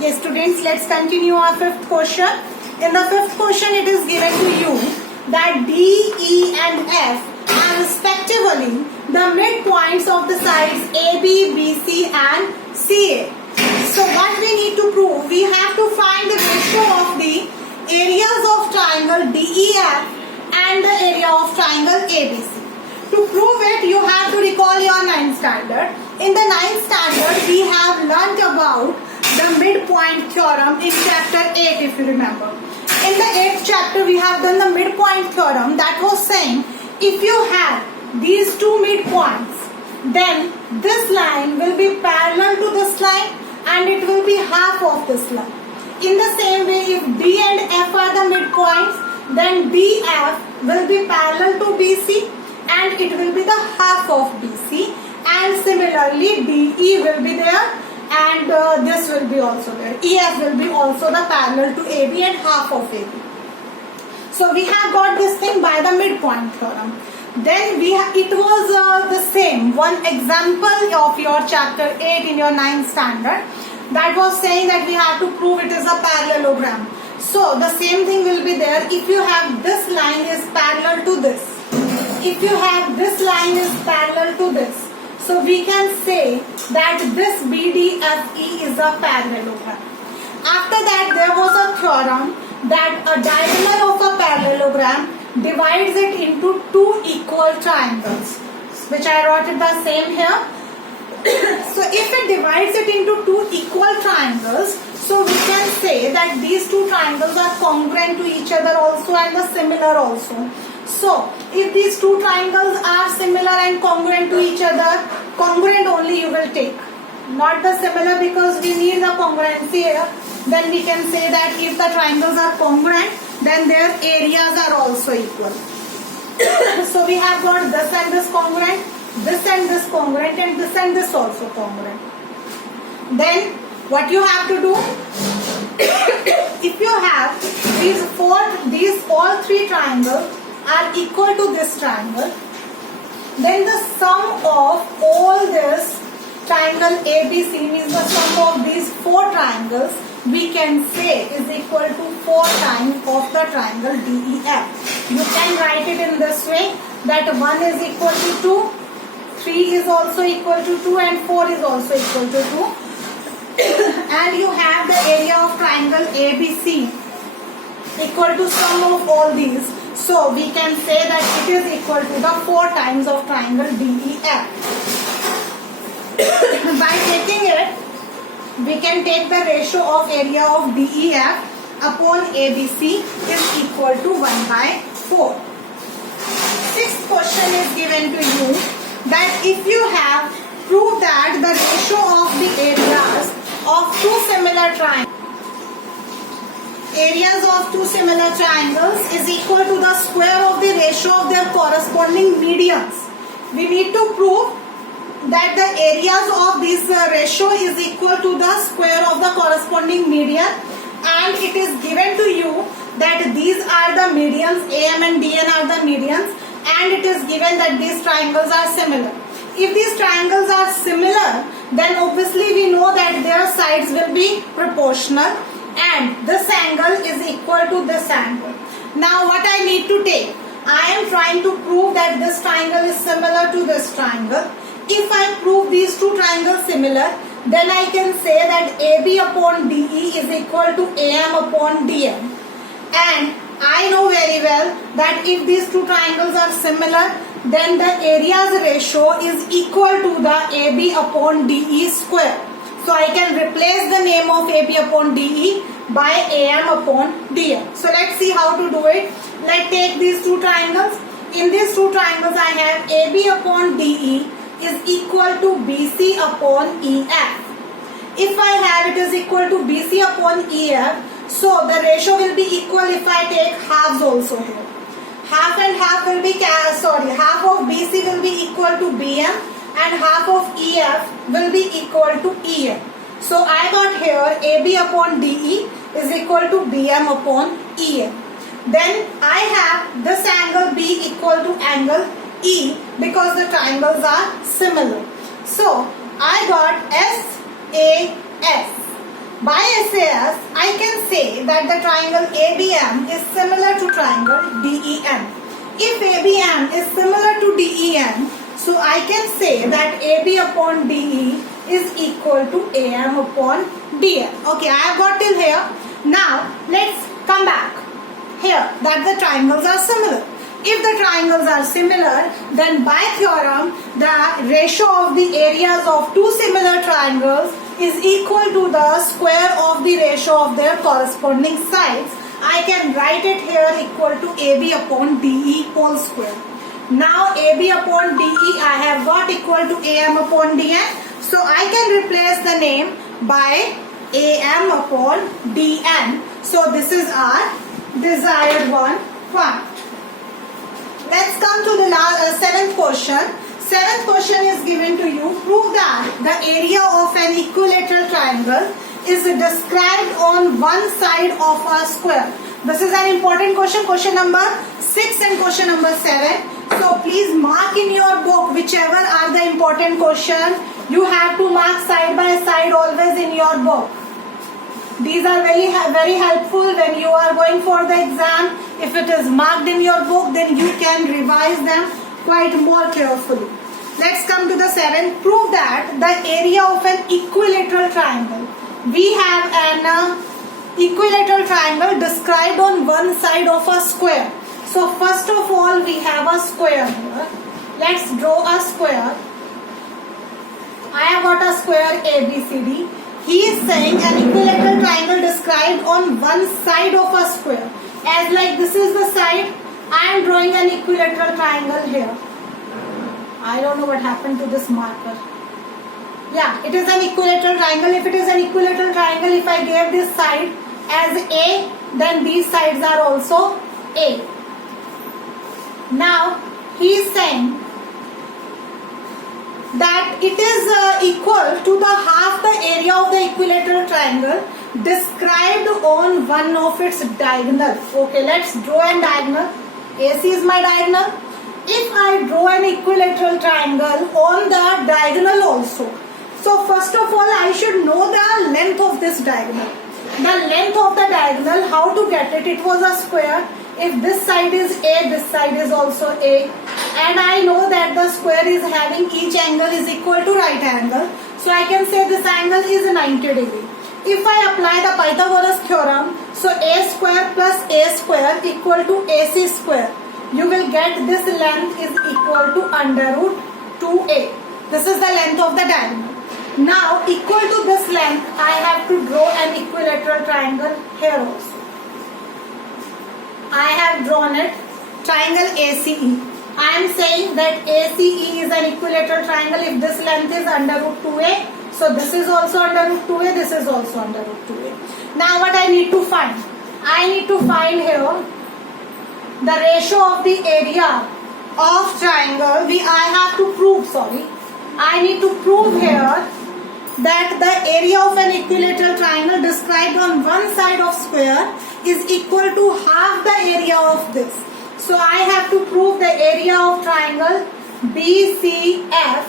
Yes, students, let's continue our fifth question. In the fifth question, it is given to you that D, E and F are respectively the midpoints of the sides AB, BC and CA. So what we need to prove? We have to find the ratio of the areas of triangle DEF and the area of triangle ABC. To prove it, you have to recall your 9th standard. In the 9th standard, we have learnt about the midpoint theorem in chapter 8, if you remember. In the 8th chapter, we have done the midpoint theorem that was saying if you have these two midpoints, then this line will be parallel to this line and it will be half of this line. In the same way, if D and F are the midpoints, then DF will be parallel to BC and it will be the half of BC, and similarly DE will be there and this will be also there. EF will be also the parallel to AB and half of AB. So we have got this thing by the midpoint theorem. Then it was the same one example of your chapter 8 in your 9th standard that was saying that we have to prove it is a parallelogram. So the same thing will be there if you have this line is parallel to this. If you have this line is parallel to this, so we can say that this BDFE is a parallelogram. After that, there was a theorem that a diagonal of a parallelogram divides it into two equal triangles, which I wrote it the same here. So if it divides it into two equal triangles, so we can say that these two triangles are congruent to each other also and the similar also. So if these two triangles are similar and congruent to each other, congruent only you will take, not the similar, because we need the congruency here. Then we can say that if the triangles are congruent, then their areas are also equal. So we have got this and this congruent, this and this congruent, and this also congruent. Then what you have to do, if you have these all three triangles are equal to this triangle, then the sum of all this triangle ABC means the sum of these four triangles we can say is equal to 4 times of the triangle DEF. You can write it in this way, that 1 is equal to 2, 3 is also equal to 2 and 4 is also equal to 2. And you have the area of triangle ABC equal to sum of all these. So we can say that it is equal to the 4 times of triangle DEF. By taking it, we can take the ratio of area of DEF upon ABC is equal to 1/4. Sixth question is given to you that if you have proved that the ratio of the areas of two similar triangles is equal to the square of the ratio of their corresponding medians, we need to prove that the areas of this ratio is equal to the square of the corresponding median, and it is given to you that these are the medians, AM and DN are the medians, and it is given that these triangles are similar. If these triangles are similar, then obviously we know that their sides will be proportional and this angle is equal to this angle. Now what I need to take? I am trying to prove that this triangle is similar to this triangle. If I prove these two triangles similar, then I can say that AB upon DE is equal to AM upon DN. And I know very well that if these two triangles are similar, then the areas ratio is equal to the AB upon DE square. So I can replace the name of AB upon DE by AM upon DN. So let's see how to do it. Let's take these two triangles. In these two triangles I have AB upon DE is equal to BC upon EF. If I have it is equal to BC upon EF, so the ratio will be equal if I take halves also here. Half and half will be, half of BC will be equal to BM and half of EF will be equal to EM. So I got here AB upon DE is equal to BM upon EM. Then I have this angle B equal to angle E because the triangles are similar. So I got SAS. By this is, I can say that the triangle ABM is similar to triangle DEM. If ABM is similar to DEM, so I can say that AB upon DE is equal to AM upon DM. Okay, I have got till here. Now, let's come back here that the triangles are similar. If the triangles are similar, then by theorem, the ratio of the areas of two similar triangles is equal to the square of the ratio of their corresponding sides. I can write it here equal to AB upon DE whole square. Now AB upon DE I have got equal to AM upon DM. So I can replace the name by AM upon DN. So this is our desired one point. Let's come to the seventh question. Seventh question is given to you. Prove that the area of an equilateral triangle is described on one side of a square. This is an important question. Question number 6 and question number 7. So please mark in your book whichever are the important questions. You have to mark side by side always in your book. These are very helpful when you are going for the exam. If it is marked in your book, then you can revise them quite more carefully. Let's come to the 7th. Prove that the area of an equilateral triangle. We have an equilateral triangle described on one side of a square. So first of all, we have a square here. Let's draw a square. I have got a square ABCD. He is saying an equilateral triangle described on one side of a square. As like this is the side, I am drawing an equilateral triangle here. I don't know what happened to this marker. Yeah, it is an equilateral triangle. If it is an equilateral triangle, if I gave this side as A, then these sides are also A. Now, he is saying that it is equal to the half the area of the equilateral triangle described on one of its diagonal. Okay, let's draw a diagonal. AC is my diagonal. If I draw an equilateral triangle on the diagonal also, so first of all I should know the length of this diagonal. The length of the diagonal, how to get it? It was a square. If this side is A, this side is also A. And I know that the square is having each angle is equal to right angle. So I can say this angle is 90 degree. If I apply the Pythagoras theorem, so A square plus A square equal to AC square. You will get this length is equal to under root 2A. This is the length of the diagonal. Now equal to this length, I have to draw an equilateral triangle here also. I have drawn it, triangle ACE. I am saying that ACE is an equilateral triangle if this length is under root 2A. So this is also under root 2A, this is also under root 2A. Now what I need to find? I need to find here the ratio of the area of triangle. I have to prove, I need to prove here that the area of an equilateral triangle described on one side of square is equal to half the area of this. So I have to prove the area of triangle BCF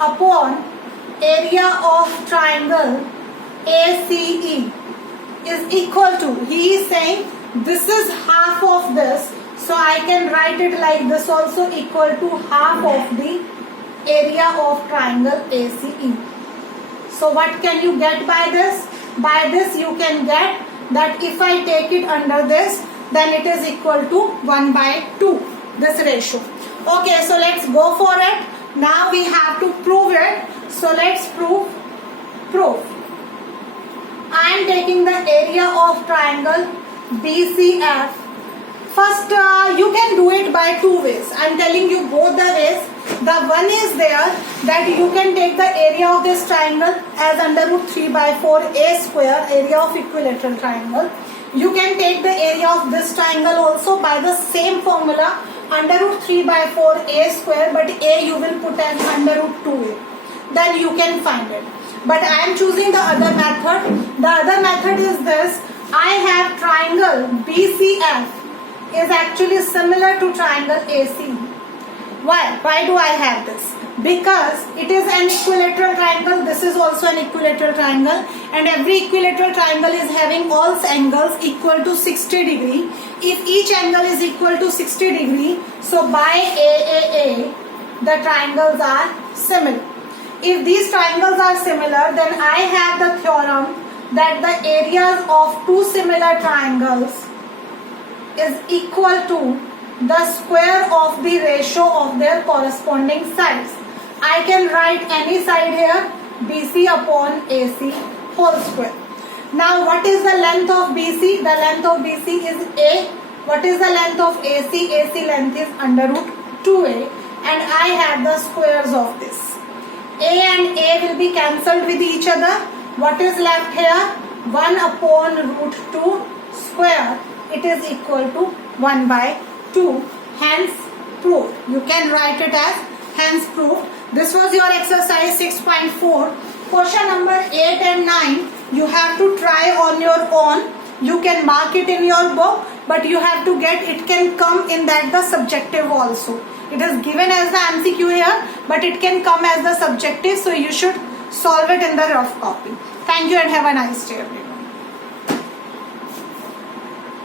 upon area of triangle ACE is equal to, he is saying this is half of this, so I can write it like this also, equal to half of the area of triangle ACE. So what can you get by this? By this you can get that if I take it under this, then it is equal to 1/2, this ratio. Okay, so let's go for it. Now we have to prove it. So let's prove. I am taking the area of triangle BCF. First, you can do it by two ways. I am telling you both the ways. The one is there that you can take the area of this triangle as under root 3/4A square, area of equilateral triangle. You can take the area of this triangle also by the same formula, under root 3/4A square, but A you will put as under root 2A. Then you can find it. But I am choosing the other method. The other method is this. I have triangle BCF is actually similar to triangle AC. Why? Why do I have this? Because it is an equilateral triangle. This this is also an equilateral triangle, and every equilateral triangle is having all angles equal to 60 degree. If each angle is equal to 60 degree, so by AAA, the triangles are similar. If these triangles are similar, then I have the theorem that the areas of two similar triangles is equal to the square of the ratio of their corresponding sides. I can write any side here, BC upon AC whole square. Now what is the length of BC? The length of BC is A. What is the length of AC? AC length is under root 2A, and I have the squares of this. A and A will be cancelled with each other. What is left here? 1 upon root 2 square. It is equal to 1 by 2. Hence proved. You can write it as hence proved. This was your exercise 6.4. Question number 8 and 9 you have to try on your own. You can mark it in your book, but you have to get, it can come in that the subjective also. It is given as the MCQ here, but it can come as the subjective, so you should solve it in the rough copy. Thank you and have a nice day, everyone.